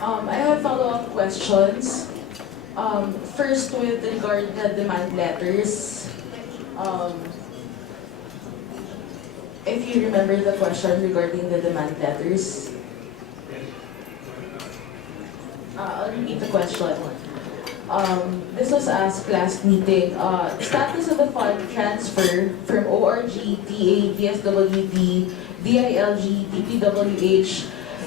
I have follow-up questions. First, with regard to demand letters, um, if you remember the question regarding the demand letters, I'll repeat the question. This was asked last meeting. Status of the fund transfer from ORG, TA, DSWD, DILG, DPWH,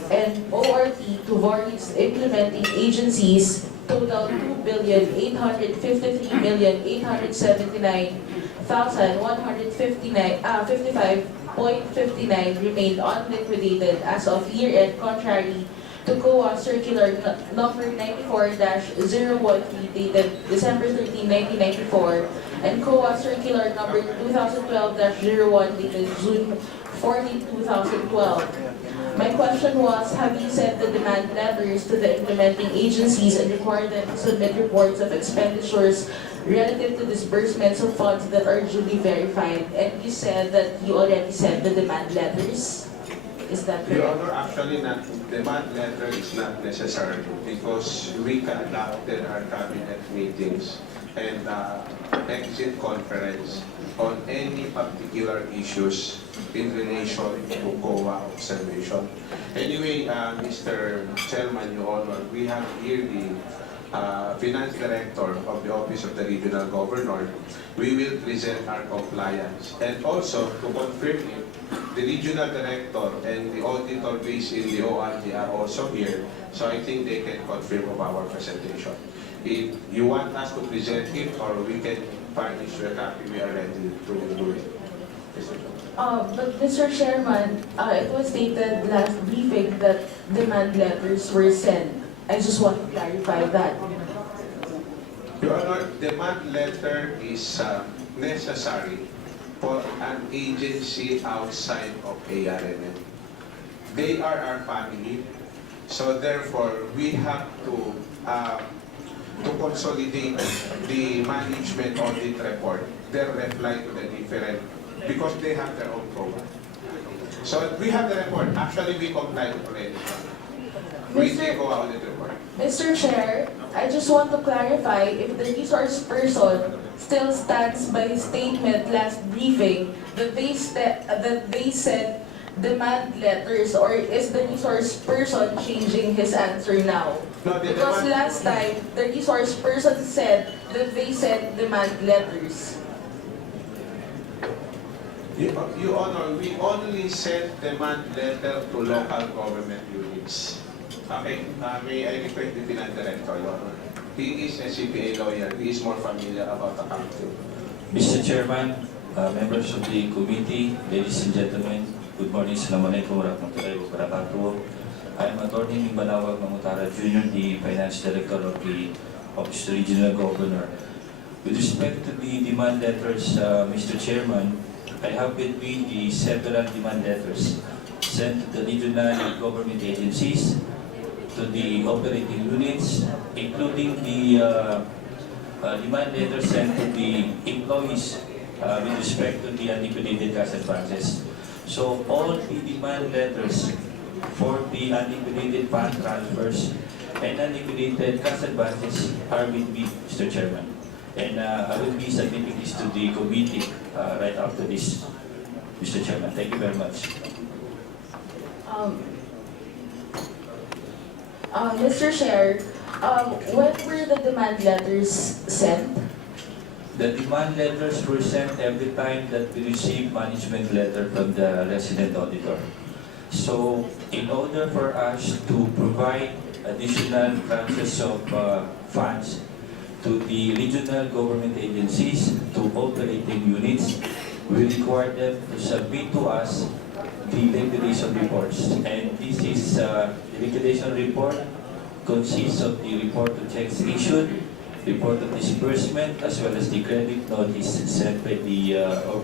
and ORT to various implementing agencies total 2,853,879,155.59 remained unliquidated as of year-end, contrary to COA Circular Number 94-013 dated December 13, 1994, and COA Circular Number 2012-01 dated June 14, 2012. My question was, have you sent the demand letters to the implementing agencies and required them to submit reports of expenditures relative to disbursements of funds that are duly verified? And you said that you already sent the demand letters. Is that correct? Your Honor, actually, demand letter is not necessary because we conducted our cabinet meetings and exit conference on any particular issues in relation to COA observation. Anyway, Mr. Chairman, Your Honor, we have here the Finance Director of the Office of the Regional Governor. We will present our compliance. And also, to confirm it, the Regional Director and the Auditor based in the ORG are also here, so I think they can confirm of our presentation. If you want us to present it or we can furnish you a copy, we are ready to do it. But Mr. Chairman, it was stated last briefing that demand letters were sent. I just want to clarify that. Your Honor, demand letter is necessary for an agency outside of ARMM. They are our family, so therefore we have to consolidate the management audit report, their reply to the different, because they have their own program. So we have the report. Actually, we complied already. We take go out the report. Mr. Chair, I just want to clarify if the resource person still stands by his statement last briefing that they sent demand letters, or is the resource person changing his answer now? No, because last time, the resource person said that they sent demand letters. Your Honor, we only send demand letter to local government units. Okay, may I request the Finance Director, Your Honor? He is a CPA lawyer. He is more familiar about accounting. Mr. Chairman, members of the committee, ladies and gentlemen, good morning. Assalamualaikum warahmatullahi wabarakatuh. I am Attorney Banawag Mamutara Jr., the Finance Director of the Office of the Regional Governor. With respect to the demand letters, Mr. Chairman, I have with me the several demand letters sent to the regional government agencies, to the operating units, including the demand letter sent to the employees with respect to the unliquidated cash advances. So all the demand letters for the unliquidated fund transfers and unliquidated cash advances are with me, Mr. Chairman. And I will be submitting this to the committee right after this, Mr. Chairman. Thank you very much. Mr. Chair, when were the demand letters sent? The demand letters were sent every time that we receive management letter from the resident auditor. So, in order for us to provide additional tranches of funds to the regional government agencies, to operating units, we require them to submit to us the liquidation reports. And this is the liquidation report consists of the report of checks issued, report of disbursement, as well as the credit notice sent by the or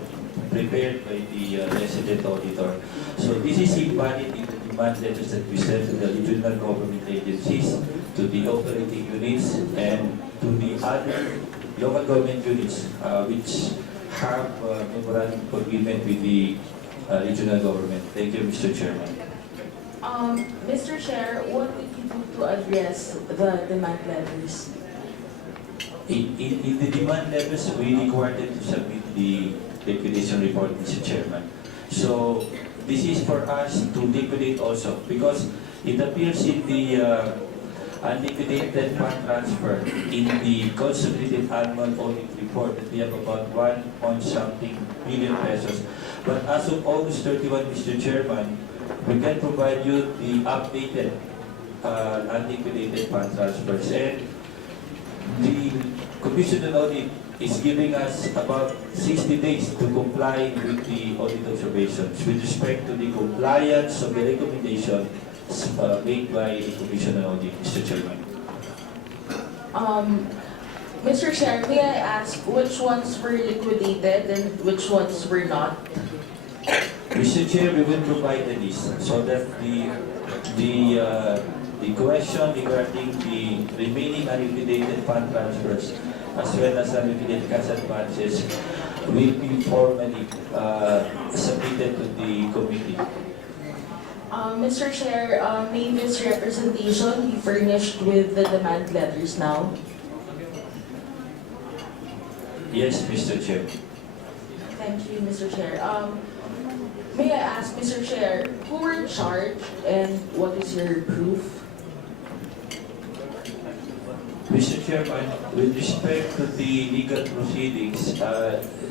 prepared by the resident auditor. So this is embodied in the demand letters that we send to the regional government agencies, to the operating units, and to the other local government units which have memorandum of agreement with the regional government. Thank you, Mr. Chairman. Mr. Chair, what did you do to address the demand letters? In the demand letters, we required them to submit the liquidation report, Mr. Chairman. So this is for us to liquidate also because it appears in the unliquidated fund transfer in the consolidated annual audit report that we have about 1 point something billion pesos. But as of August 31, Mr. Chairman, we can provide you the updated unliquidated fund transfers. And the Commission on Audit is giving us about 60 days to comply with the audit observations with respect to the compliance of the recommendation made by the Commission on Audit, Mr. Chairman. Mr. Chair, may I ask which ones were liquidated and which ones were not? Mr. Chair, we will provide the list so that the question regarding the remaining unliquidated fund transfers as well as unliquidated cash advances will be formally submitted to the committee. Mr. Chair, may this representation be furnished with the demand letters now? Yes, Mr. Chair. Thank you, Mr. Chair. May I ask, Mr. Chair, who were charged and what is your proof? Mr. Chairman, with respect to the legal proceedings,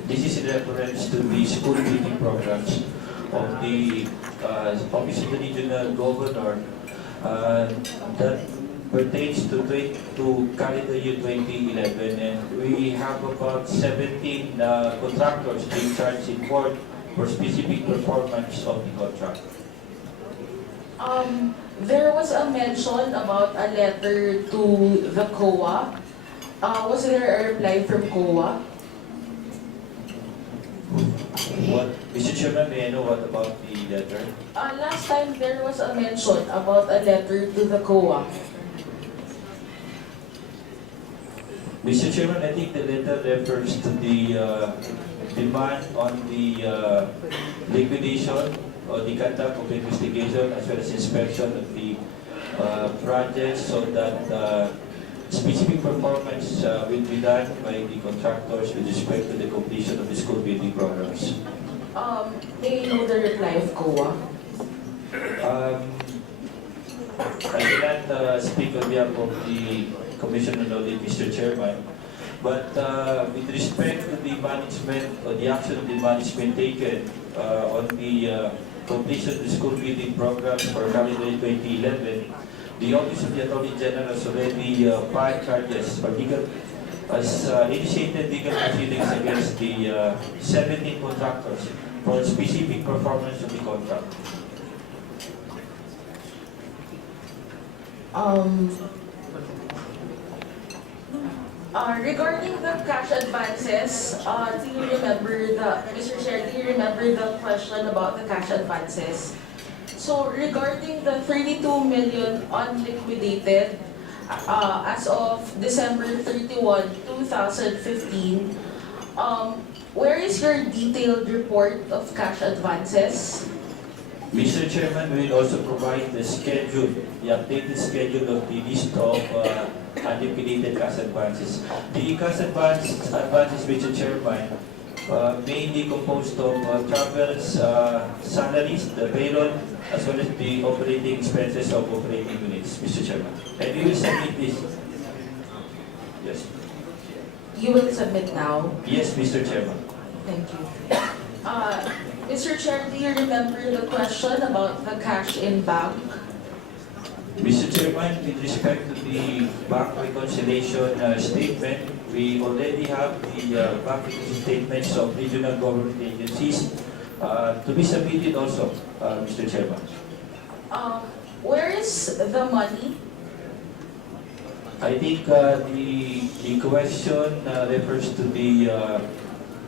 this is in reference to the school building programs of the Office of the Regional Governor that pertains to calendar year 2011, and we have about 17 contractors being charged in court for specific performance of the contract. There was a mention about a letter to the COA. Was there a reply from COA? What, Mr. Chairman, may I know what about the letter? Last time there was a mention about a letter to the COA. Mr. Chairman, I think the letter refers to the demand on the liquidation or the conduct of investigation as well as inspection of the projects so that specific performance will be done by the contractors with respect to the completion of the school building programs. May I know the reply of COA? I cannot speak on behalf of the Commission on Audit, Mr. Chairman, but with respect to the management or the action of the management taken on the completion of the school building programs for calendar 2011, the Office of the Attorney General has already filed charges for legal, has initiated legal proceedings against the 17 contractors for specific performance of the contract. Regarding the cash advances, do you remember Mr. Chair, do you remember the question about the cash advances? So regarding the 32 million unliquidated as of December 31, 2015, where is your detailed report of cash advances? Mr. Chairman, we will also provide the schedule, the updated schedule of the list of unliquidated cash advances. The cash advances, Mr. Chairman, mainly composed of travels, salaries, the payroll, as well as the operating expenses of operating units, Mr. Chairman. And we will submit this. Yes. You will submit now? Yes, Mr. Chairman. Thank you. Mr. Chair, do you remember the question about the cash in bank? Mr. Chairman, with respect to the bank reconciliation statement, we already have the bank reconciliation statements of regional government agencies to be submitted also, Mr. Chairman. Where is the money? I think the question refers to the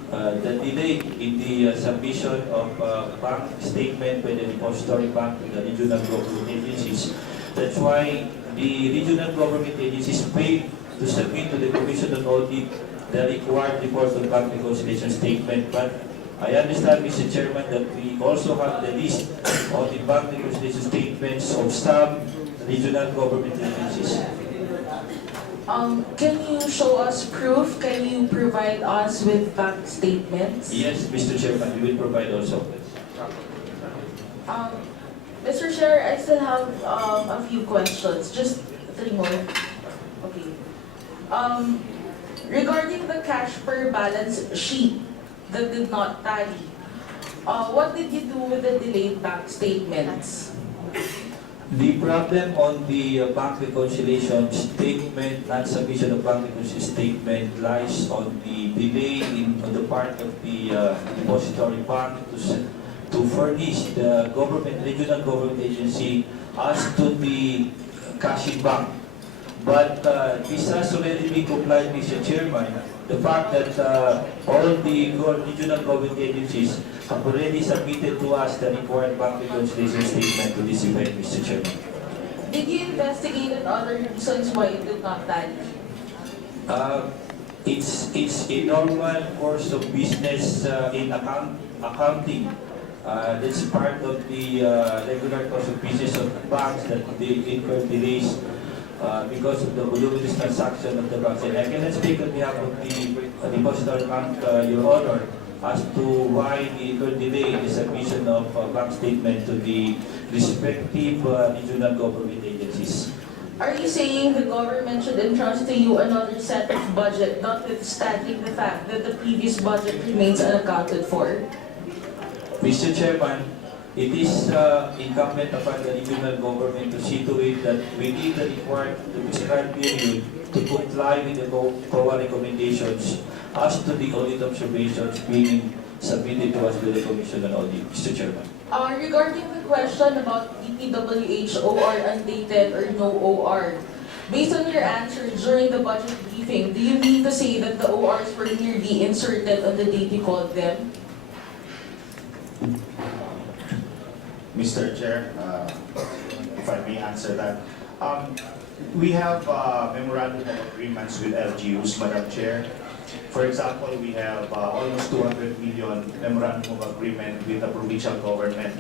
delay in the submission of bank statement by the depository bank to the regional government agencies. That's why the regional government agencies failed to submit to the Commission on Audit the required report on bank reconciliation statement. But I understand, Mr. Chairman, that we also have the list of the bank reconciliation statements of some regional government agencies. Can you show us proof? Can you provide us with bank statements? Yes, Mr. Chairman, we will provide also. Mr. Chair, I still have a few questions. Just 3 more. Okay. Regarding the cash per balance sheet that did not tally, what did you do with the delayed bank statements? The problem on the bank reconciliation statement, non-submission of bank reconciliation statement lies on the delay on the part of the depository bank to furnish the government, regional government agency as to the cashing bank. But this has already been complied, Mr. Chairman. The fact that all the regional government agencies have already submitted to us the required bank reconciliation statement to this effect, Mr. Chairman. Did you investigate on other reasons why it did not tally? It's a normal course of business in accounting. That's part of the regular course of business of banks that they incur delays because of the voluminous transaction of the banks. And I cannot speak on behalf of the depository bank, Your Honor, as to why the delay in the submission of bank statement to the respective regional government agencies. Are you saying the government should entrust to you another set of budget, notwithstanding the fact that the previous budget remains unaccounted for? Mr. Chairman, it is incumbent upon the regional government to see to it that within the prescribed period to comply with the COA recommendations as to the audit observations being submitted to us by the Commission on Audit, Mr. Chairman. Regarding the question about DPWH OR undated or no OR, based on your answer during the budget briefing, do you mean to say that the ORs were merely inserted on the date you called them? Mr. Chair, if I may answer that. We have memorandum of agreements with LGUs, Madam Chair. For example, we have almost 200 million memorandum of agreement with the provincial government,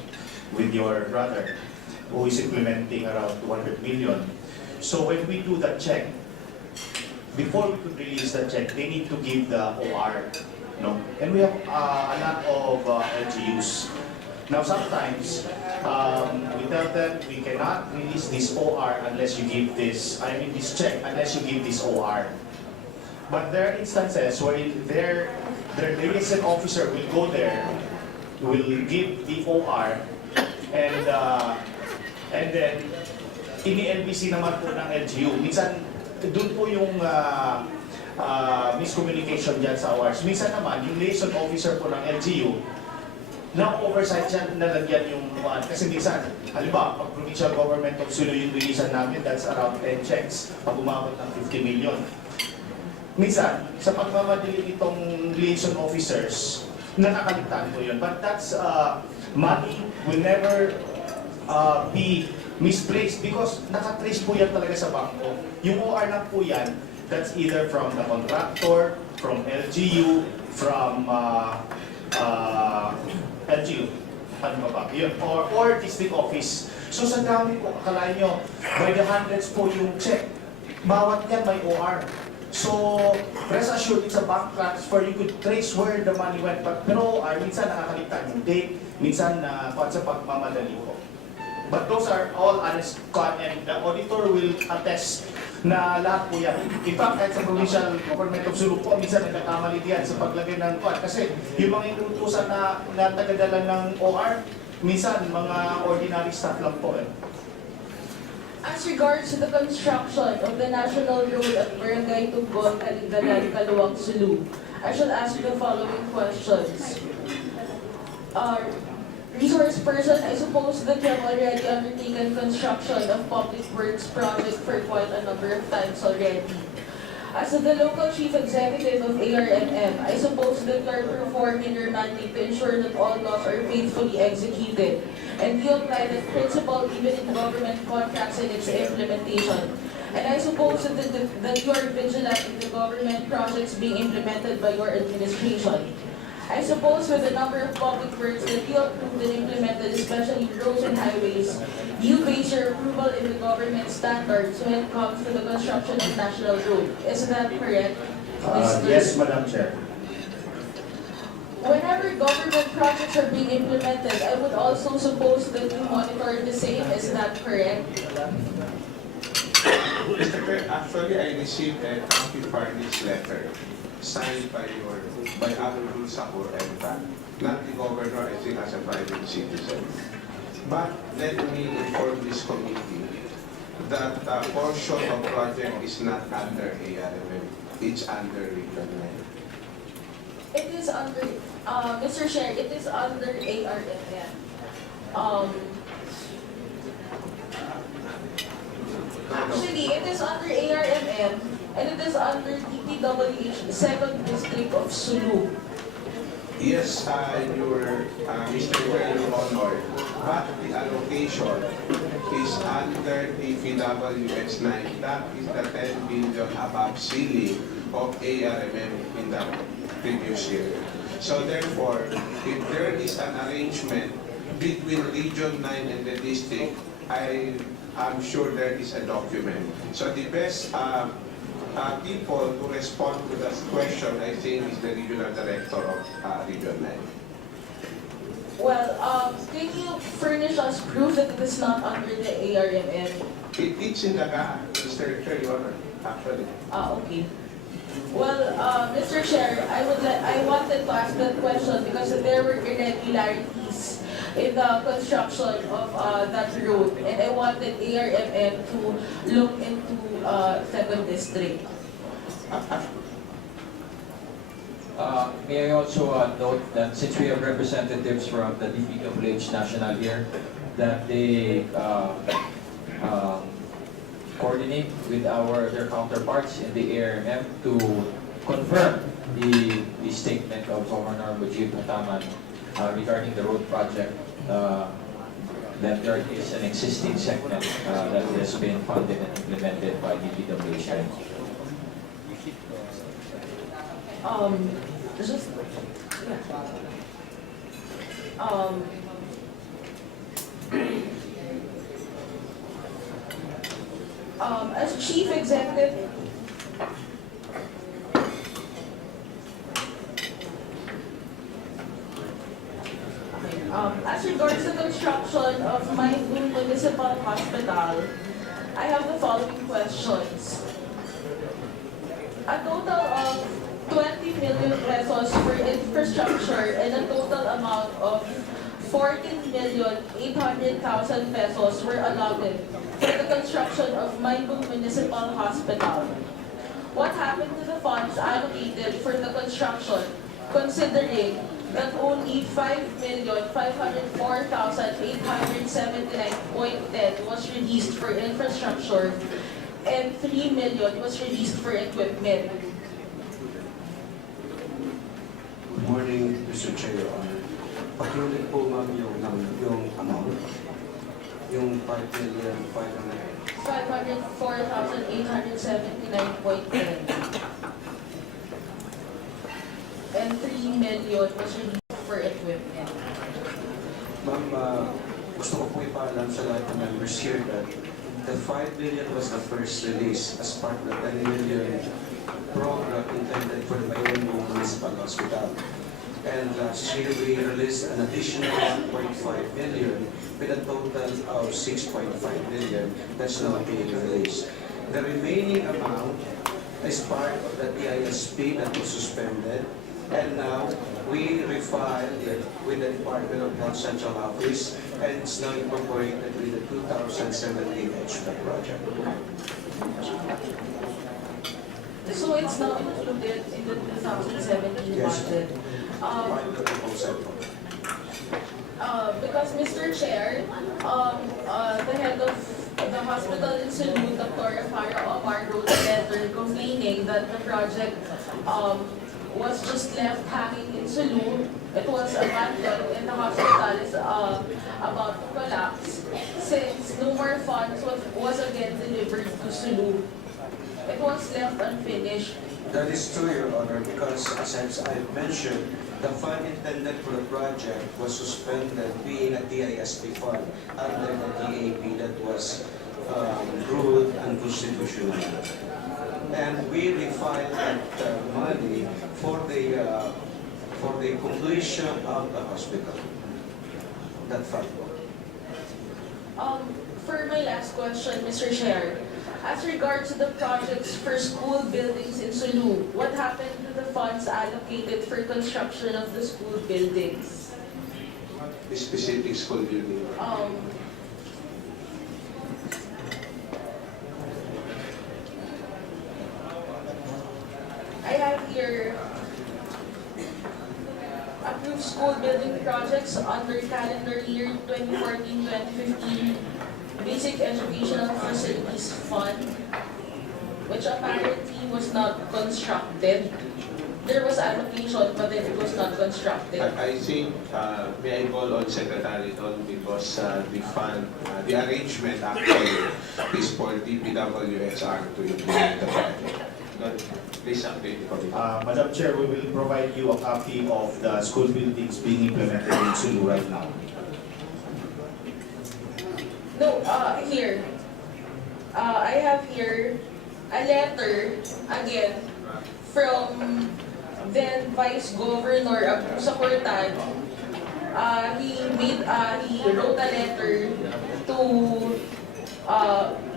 with your brother, who is implementing around 200 million. So when we do the check, before we could release the check, they need to give the OR. No? And we have a lot of LGUs. Now sometimes, we tell them we cannot release this OR unless you give this, this check, unless you give this OR. But there are instances where their liaison officer will go there, will give the OR, and then ini-LBC naman po ng LGU. Minsan, doon po yung miscommunication dyan sa ORs. Minsan naman, yung liaison officer po ng LGU, na-oversight siya, nalagyan yung kasi minsan, halimbawa, pag provincial government of Sulu yung releasean namin, that's around 10 checks, pag umabot ng 50 million. Minsan, sa pagmamadali itong liaison officers, nakakaligtaan po yun. But that's, money will never be misplaced because nakatrace po yan talaga sa bangko. Yung OR lang po yan, that's either from the contractor, from LGU, from LGU, ano ba ba? Yun, or district office. So sa dami po, akalain nyo, by the hundreds po yung check. Bawat yan may OR. So, rest assured, it's a bank transfer. You could trace where the money went. Pero minsan nakakaligtaan yung date, minsan sa pagmamadali po. But those are all honest, and the auditor will attest na lahat po yan. In fact, kahit sa provincial government of Sulu po, minsan nagkakamali diyan sa paglagay ng kwan. Kasi yung mga inutusan na tagadala ng OR, minsan mga ordinary staff lang po. As regards to the construction of the National Road at Barangay Tugon, Kalingalan, Kaluwang, Sulu, I should ask the following questions. Resource person, I suppose that you have already undertaken construction of public works project for quite a number of times already. As the local chief executive of ARMM, I suppose that you are performing your mandate to ensure that all laws are faithfully executed, and you apply that principle even in government contracts and its implementation. And I suppose that you are vigilant in the government projects being implemented by your administration. I suppose with the number of public works that you approved and implemented, especially roads and highways, you base your approval in the government standards when it comes to the construction of national road. Is that correct? Mr. Yes, Madam Chair. Whenever government projects are being implemented, I would also suppose that you monitor the same. Is that correct? Mr. Chair, actually, I received a copy furnished letter signed by Abdul Sakur and not the governor, I think, as a private citizen. But let me inform this committee that the portion of project is not under ARMM, it's under Region 9. It is under, Mr. Chair, it is under ARMM. Actually, it is under ARMM and it is under DPWH 2nd District of Sulu. Yes, Mr. Chair, Your Honor, but the allocation is under DPWH 9. That is the 10 billion above ceiling of ARMM in the previous year. So therefore, if there is an arrangement between Region 9 and the district, I'm sure there is a document. So the best people to respond to that question, I think, is the regional director of Region 9. Well, can you furnish us proof that it is not under the ARMM? It's in the GA, Mr. Chair, Your Honor, actually. Okay. Well, Mr. Chair, I wanted to ask that question because there were irregularities in the construction of that road, and I wanted ARMM to look into 2nd District. May I also note that since we have representatives from the DPWH National here, that they coordinate with their counterparts in the ARMM to confirm the statement of Governor Mujib Hataman regarding the road project, that there is an existing segment that has been funded and implemented by DPWH. Just, as Chief Executive, as regards the construction of my new municipal hospital, I have the following questions. A total of 20 million pesos for infrastructure and a total amount of 14,800,000 pesos were allotted for the construction of my new municipal hospital. What happened to the funds allocated for the construction, considering that only 5,504,879.10 was released for infrastructure and 3 million was released for equipment? Good morning, Mr. Chair, Your Honor. Pakiulit po ma'am yung amount, yung 504,879.10 and 3 million was released for equipment. Ma'am, gusto ko po ipaalam sa lahat ng members here that the 5 million was the first release as part of the 10 million program intended for the Mayunong Municipal Hospital. And last year, we released an additional 1.5 million with a total of 6.5 million that's now being released. The remaining amount is part of the DISP that was suspended, and now we refiled it with the Department of Health Central Office, and it's now incorporated with the 2017 HPA project. So it's now included in the 2017 Yes. budget. Because Mr. Chair, the head of the hospital in Cebu, Dr. Farah Omar, wrote a letter complaining that the project was just left hanging in Cebu. It was abandoned and the hospital is about to collapse since no more funds was again delivered to Cebu. It was left unfinished. That is true, Your Honor, because as I've mentioned, the fund intended for the project was suspended being a DISP fund under the DAP that was ruled unconstitutional. And we refiled that money for the completion of the hospital, that fund. For my last question, Mr. Chair, as regards to the projects for school buildings in Sulu, what happened to the funds allocated for construction of the school buildings? The specific school building. I have here approved school building projects under calendar year 2014-2015 Basic Educational Facilities Fund, which apparently was not constructed. There was allocation, but then it was not constructed. I think, may I call on Secretary Don because the fund, the arrangement actually is for DPWHR to implement the project. Don, please update the committee. Madam Chair, we will provide you a copy of the school buildings being implemented in Sulu right now. No, here. I have here a letter, again, from then Vice Governor Abu Sakurtan. He wrote a letter to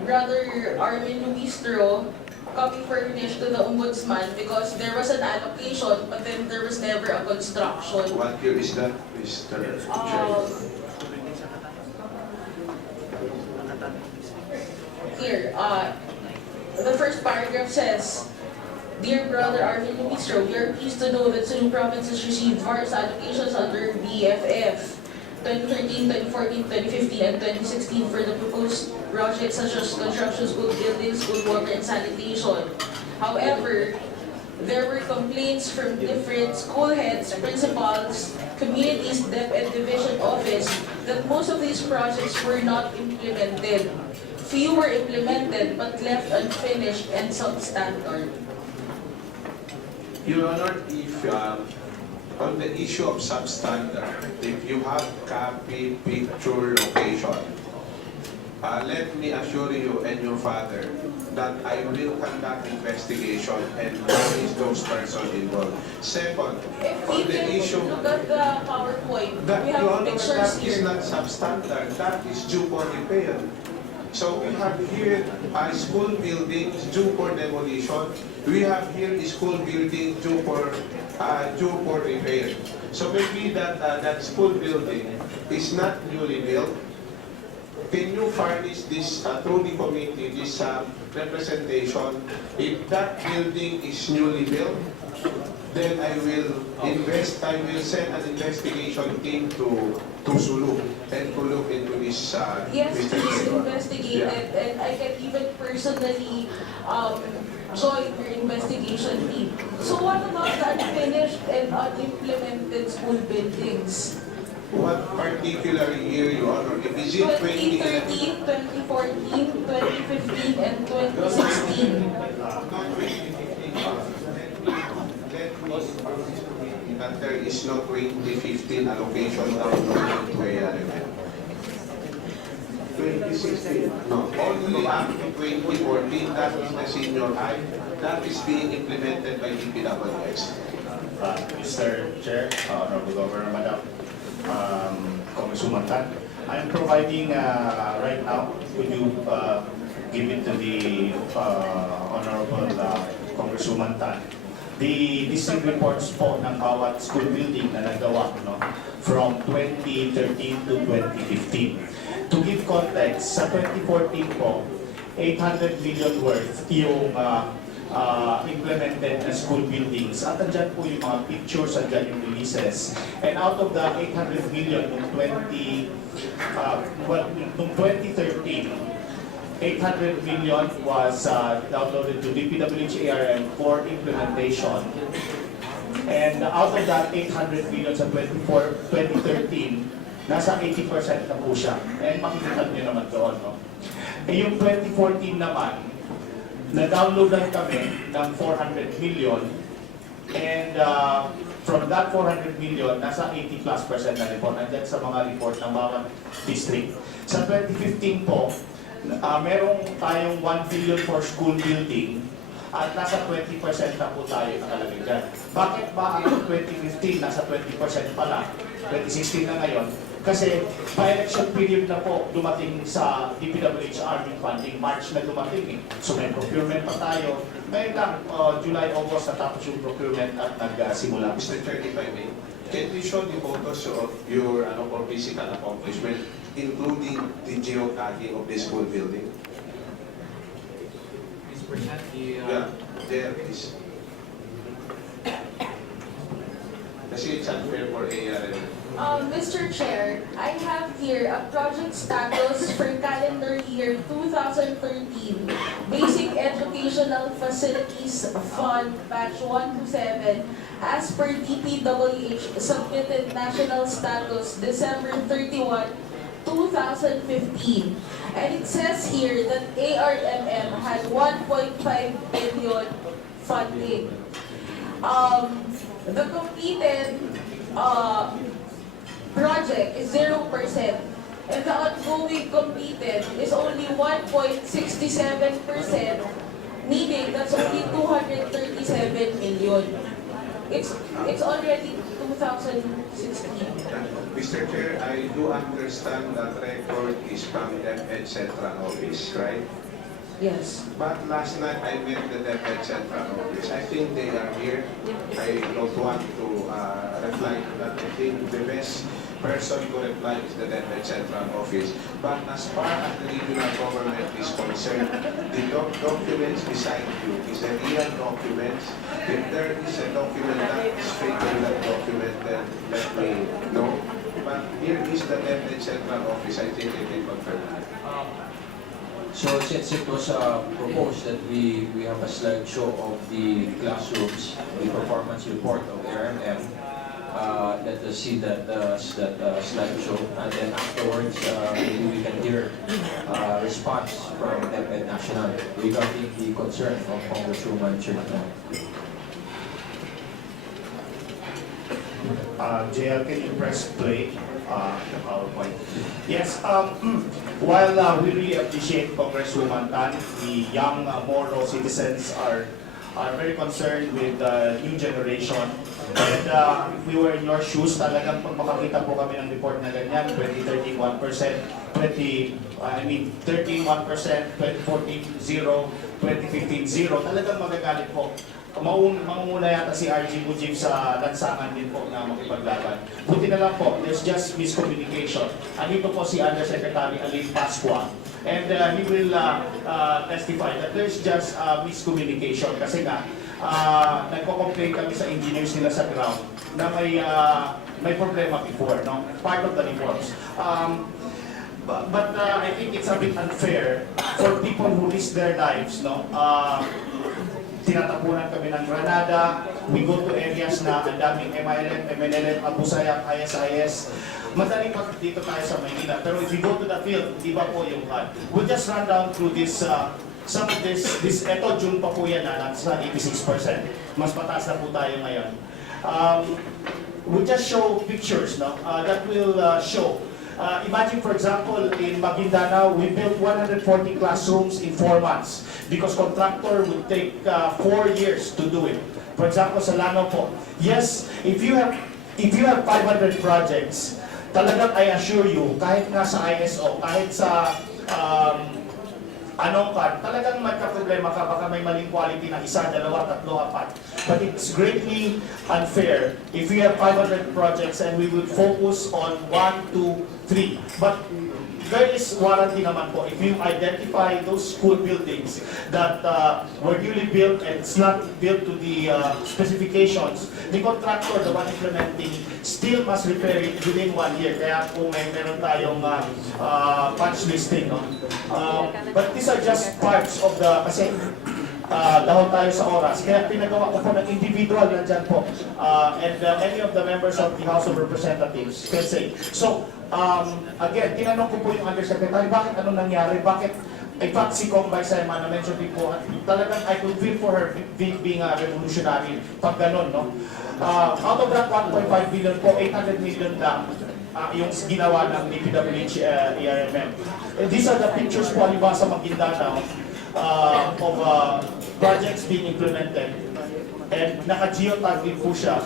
Brother Armin Luistro, copy furnished to the Ombudsman because there was an allocation but then there was never a construction. What year is that, Mr. Chair? Here, the first paragraph says, Dear Brother Armin Luistro, we are pleased to know that Sulu Province has received various allocations under BFF 2013, 2014, 2015, and 2016 for the proposed projects such as construction, school buildings, school water, and sanitation. However, there were complaints from different school heads, principals, communities, DepEd Division Office that most of these projects were not implemented. Few were implemented but left unfinished and substandard. Your Honor, if on the issue of substandard, if you have copy, picture, location, let me assure you and your father that I will conduct investigation and punish those persons involved. Second, If on we the can issue, look at the PowerPoint, that, we Your have Honor, pictures that is here. not substandard, that is due for repair. So we have here a school building due for demolition. We have here a school building due for repair. So maybe that school building is not newly built. Can you furnish this through the committee, this representation? If that building is newly built, then I will send an investigation team to Sulu and to look into this. Yes, Mr. please Chair. investigate Yeah. it, and I can even personally join your investigation team. So what about the unfinished and unimplemented school buildings? What particular year, Your Honor? If is it 2011? 2013, 2014, 2015, and 2016. That there is no 2015 allocation downloaded to ARMM. 2016? No, only up to 2014, that is the senior high. That is being implemented by DPWH. Mr. Chair, Honorable Governor, Madam Congresswoman Tan, I'm providing right now, would you give it to the Honorable Congresswoman Tan, the district reports po ng bawat school building na nagawa from 2013 to 2015. To give context, sa 2014 po, 800 million worth yung implemented na school buildings. At andyan po yung mga pictures, andyan yung releases. And out of the 800 million noong 2013, 800 million was downloaded to DPWH ARM for implementation. And out of that 800 million sa 2013, nasa 80% na po siya. And makikita nyo naman doon. Eh, yung 2014 naman, na-downloadan kami ng 400 million and from that 400 million, nasa 80+% na report. Nandiyan sa mga report ng bawat district. Sa 2015 po, merong tayong 1 billion for school building at nasa 20% na po tayo nakalagay dyan. Bakit ba ang 2015 nasa 20% pala? 2016 na ngayon? Kasi by-election period na po dumating sa DPWH ARMM funding, March na dumating eh. So may procurement pa tayo. Ngayon lang, July, August, natapos yung procurement at nagsimula. Mr. Chair, if I may, can you show the photos of your for physical accomplishment, including the geotagging of the school building? Please present the... Yeah, there it is. Kasi it's unfair for ARMM. Mr. Chair, I have here a project status for calendar year 2013, Basic Educational Facilities Fund Batch 1 to 7, as per DPWH submitted national status December 31, 2015. And it says here that ARMM had 1.5 billion funding. The completed project is 0%, and the ongoing completed is only 1.67%, meaning that's only 237 million. It's already 2016. Mr. Chair, I do understand that record is from DepEd Central Office, right? Yes. But last night I met the DepEd Central Office. I think they are here. I don't want to reply to that. I think the best person to reply is the DepEd Central Office. But as far as the regional government is concerned, the documents beside you is a real document. If there is a document that is fake in that document, then let me know. But here is the DepEd Central Office. I think they can confirm that. So since it was proposed that we have a slideshow of the classrooms, the performance report of ARMM, let us see that slideshow, and then afterwards maybe we can hear response from DepEd National regarding the concern of Congresswoman Shernee A. JL, can you press play? The PowerPoint. Yes, while we really appreciate Congresswoman Tan, the young Moro citizens are very concerned with the new generation. And if we were in your shoes, talagang pag makakita po kami ng report na ganyan, 2013 1%, 13 1%, 2014 0, 2015 0, talagang magagalit po. Mangunguna yata si RG Mujib sa lansangan din po na makipaglaban. Buti na lang po, there's just miscommunication. Andito po si Undersecretary Alin Pascua, and he will testify that there's just miscommunication kasi nga nagko-complain kami sa engineers nila sa ground na may problema before, no? Part of the reports. But I think it's a bit unfair for people who risk their lives, no? Tinatapunan kami ng Granada, we go to areas na ang daming MILM, MNLM, Abu Sayyaf, ISIS. Madaling pag dito tayo sa Maynila. Pero if you go to the field, iba po yung HUD. We'll just run down through this, some of this, eto June pa po yan na, nasa 86%. Mas mataas na po tayo ngayon. We'll just show pictures, no? That will show. Imagine, for example, in Maguindanao, we built 140 classrooms in 4 months because contractor would take 4 years to do it. For example, sa Lanao po, yes, if you have 500 projects, talagang I assure you, kahit nga sa ISO, kahit sa anong card, talagang magka-problema ka, baka may maling quality na isa, dalawa, tatlo, apat. But it's greatly unfair if we have 500 projects and we would focus on 1, 2, 3. But there is warranty naman po if you identify those school buildings that were newly built and it's not built to the specifications, the contractor, the one implementing, still must repair it within 1 year. Kaya kung meron tayong punch listing, no? But these are just parts of the, kasi dahon tayo sa oras. Kaya pinagawa ko po ng individual nandyan po. And any of the members of the House of Representatives can say. So, again, tinanong ko po yung Undersecretary, bakit ano nangyari? Bakit In fact, si Combay Saiman na-mention din po, at talagang I could feel for her being a revolutionary pag ganun, no? Out of that 1.5 billion po, 800 million lang yung ginawa ng DPWH ARMM. These are the pictures po, halimbawa sa Maguindanao, of projects being implemented. And naka-geotag din po siya.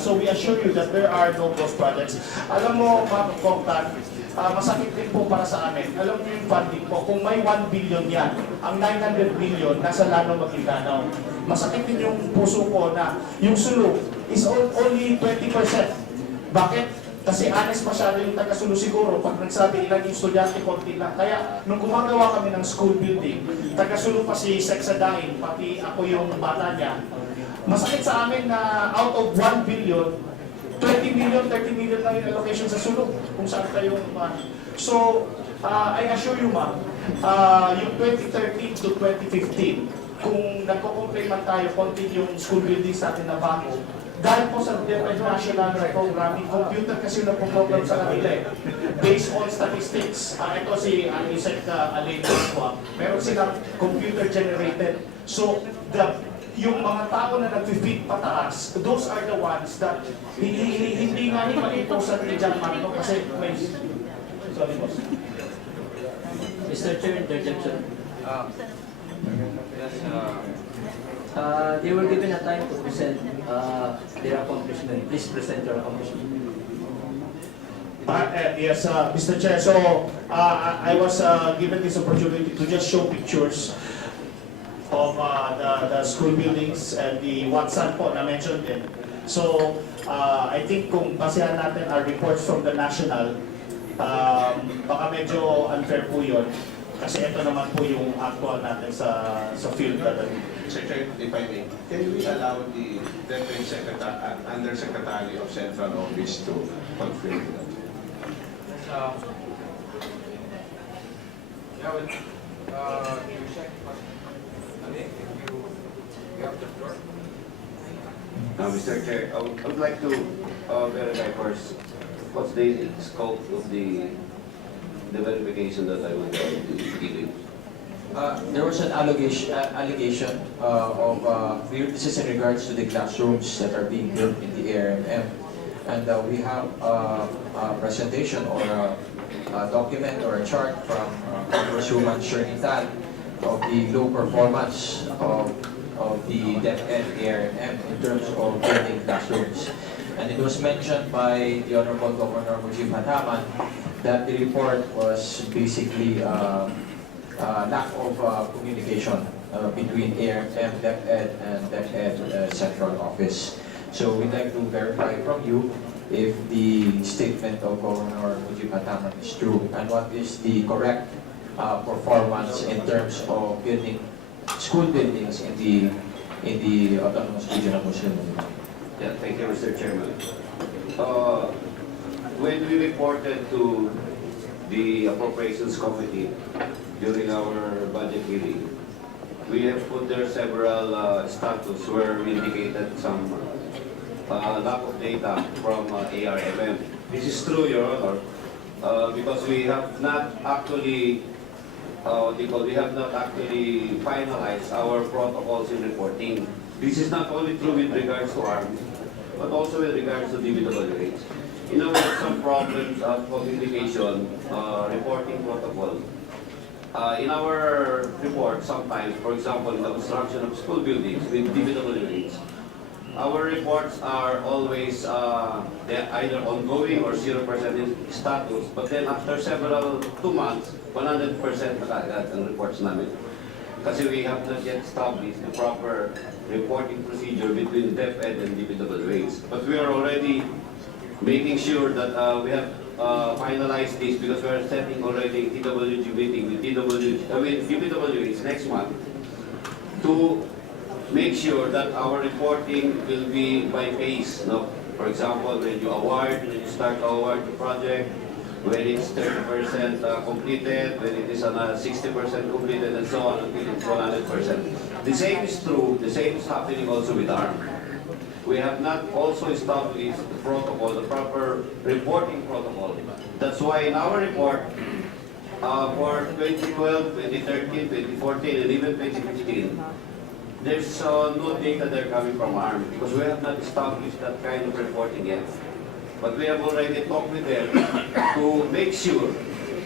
So we assure you that there are no ghost projects. Alam mo, mga Kongtan, masakit din po para sa amin. Alam niyo yung funding po, kung may 1 billion yan, ang 900 million nasa Lano Maguindanao. Masakit din yung puso ko na yung sulong is only 20%. Bakit? Kasi honest masyado yung taga-Sulu siguro pag nagsabi ilang yung estudyante, konti lang. Kaya nung gumagawa kami ng school building, taga-Sulu pa si Sexadain, pati ako yung bata niya. Masakit sa amin na out of 1 billion, 20 million, 30 million lang yung allocation sa sulong kung saan kayo So, I assure you ma'am, yung 2013 to 2015, kung nagko-complain man tayo, konti yung school buildings natin na bago, dahil po sa DepEd National Programming, computer kasi nagpo-program sa kanila based on statistics. Ito si Isaac Alain po, meron silang computer generated. So, yung mga tao na nag-feed pataas, those are the ones that hindi nga ni malipusan ni John Marco kasi may... Sorry, boss. Mr. Chair, interjection. They were given a time to present their accomplishment. Please present your accomplishment. Yes, Mr. Chair. So, I was given this opportunity to just show pictures of the school buildings and the Watson po na mentioned din. So, I think kung basehan natin our reports from the national, baka medyo unfair po yun. Kasi ito naman po yung actual natin sa field natin. Secretary, if I may, can we allow the Deputy Secretary, Undersecretary of Central Office to confirm that? Mr. Chair, I would like to verify first what's the scope of the verification that I would be giving. There was an allegation of this is in regards to the classrooms that are being built in the ARMM, and we have a presentation or a document or a chart from Congresswoman Shernee A of the low performance of the DepEd ARMM in terms of building classrooms. And it was mentioned by the Honorable Governor Mujib Hataman that the report was basically lack of communication between ARMM, DepEd, and DepEd Central Office. So we'd like to verify from you if the statement of Governor Mujib Hataman is true and what is the correct performance in terms of building school buildings in the Autonomous Region of Muslim. Yeah, thank you, Mr. Chairman. When we reported to the Appropriations Committee during our budget hearing, we have put there several status where we indicated some lack of data from ARMM. This is true, Your Honor, because we have not actually we have not actually finalized our protocols in reporting. This is not only true with regards to ARMM, but also with regards to DBW rates. You know, we have some problems of communication, reporting protocol. In our report, sometimes, for example, in the construction of school buildings with DBW rates, our reports are always they're either ongoing or 0% in status, but then after 2 months, 100% na kaagad ang reports namin. Kasi we have not yet established the proper reporting procedure between DepEd and DPW rates. But we are already making sure that we have finalized this because we are setting already a TWG meeting with DPW rates next month to make sure that our reporting will be by phase. No? For example, when you start to award the project, when it's 30% completed, when it is 60% completed, and so on until it's 100%. The same is true, the same is happening also with ARM. We have not also established the protocol, the proper reporting protocol. That's why in our report, For 2012, 2013, 2014, and even 2015, there's no data there coming from ARM because we have not established that kind of reporting yet. But we have already talked with them to make sure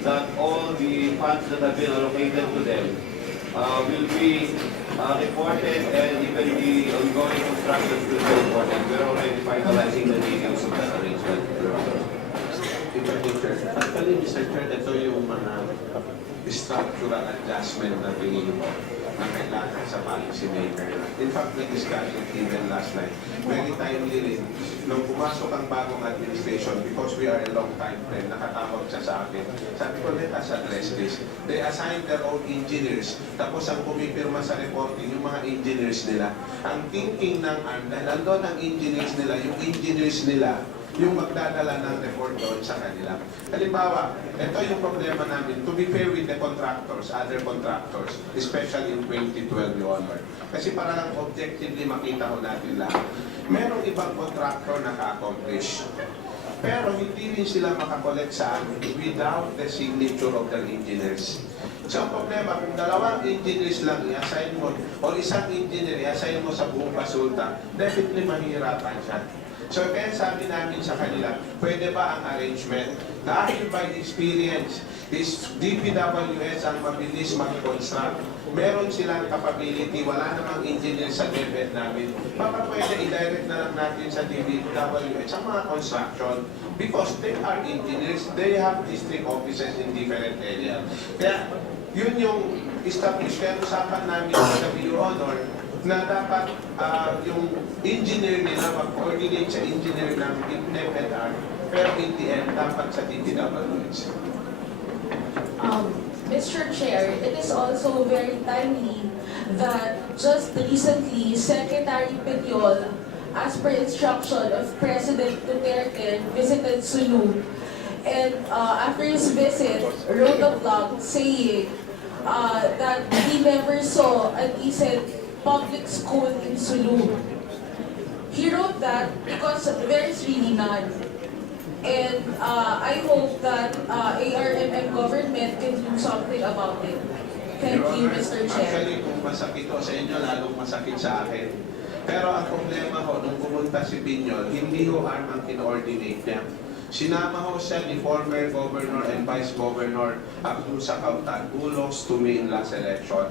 that all the funds that have been allocated to them will be reported, and even the ongoing construction will be reported. We're already finalizing the details of that arrangement. Actually, Mr. Chair, ito yung mga structural adjustment na tingin ko na kailangan sa policy maker. In fact, we discussed it even last night. Very timely rin. Nung pumasok ang bagong administration, because we are a long time friend, nakatawag siya sa akin. Sabi ko, let us address this. They assign their own engineers. Tapos ang pumipirma sa reporting, yung mga engineers nila. Ang thinking ng ARM, dahil andun ang engineers nila, yung engineers nila, yung magdadala ng report doon sa kanila. Halimbawa, ito yung problema namin, to be fair with the contractors, other contractors, especially in 2012, Your Honor. Kasi para lang objectively makita ko natin lahat. Merong ibang contractor na ka-accomplish. Pero hindi rin sila makakolect sa amin without the signature of their engineers. So ang problema, kung dalawang engineers lang i-assign mo, o isang engineer i-assign mo sa buong basulta, definitely mahirapan siya. So kaya sabi namin sa kanila, pwede ba ang arrangement? Dahil by experience, is DPWS ang mabilis mag-construct. Meron silang capability, wala namang engineer sa level namin. Baka pwede i-direct na lang natin sa DPWS ang mga construction. Because they are engineers, they have district offices in different areas. Kaya yun yung established, kaya usapan namin sa Your Honor, na dapat yung engineer nila mag-coordinate sa engineer ng DepEd, pero in the end, dapat sa DPWH. Mr. Chair, it is also very timely that just recently, Secretary Peñol, as per instruction of President Duterte, visited Sulu. And after his visit, wrote a blog saying that he never saw an decent public school in Sulu. He wrote that because there is really none. And I hope that ARMM government can do something about it. Thank you, Mr. Chair. Actually, kung masakit ho sa inyo, lalong masakit sa akin. Pero ang problema ho, nung pumunta si Piñol, hindi ho ARM ang in-coordinate niya. Sinama ho siya ni former governor and vice governor Abdul Sakautan, who lost to me in last election.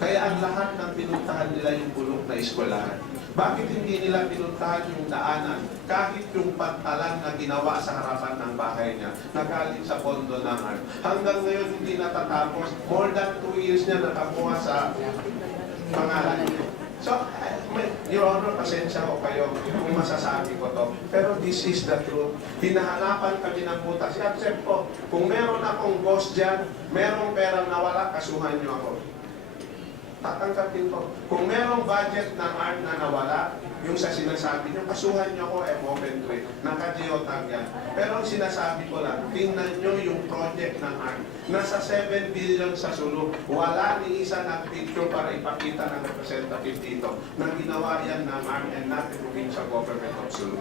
Kaya ang lahat ng pinuntahan nila yung bulok na eskwelahan. Bakit hindi nila pinuntahan yung daanan? Kahit yung pantalan na ginawa sa harapan ng bahay niya, nagaling sa pondo ng ARM. Hanggang ngayon hindi natatapos. More than 2 years niya nakakuha sa pangalan niya. So, Your Honor, pasensya ko kayo kung masasabi ko to. Pero this is the truth. Hinahanapan kami ng butas. I-accept ko. Kung meron akong boss dyan, merong perang nawala, kasuhan niyo ako. Tatanggapin ko. Kung merong budget ng ARM na nawala, yung sa sinasabi niyo, kasuhan niyo ako, I'm open to it. Naka-geotag yan. Pero ang sinasabi ko lang, tingnan niyo yung project ng ARM. Nasa 7 billion sa Sulu. Wala ni isa ng picture para ipakita ng representative dito na ginawa yan ng ARM and not the provincial government of Sulu.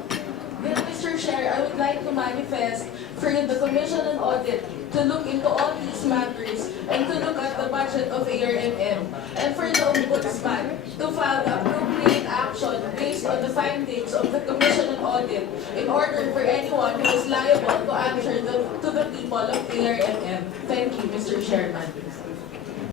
Then, Mr. Chair, I would like to manifest for the Commission on Audit to look into all these matters and to look at the budget of ARMM, and for the Ombudsman to file the appropriate action based on the findings of the Commission on Audit in order for anyone who is liable to answer to the people of ARMM. Thank you, Mr. Chairman.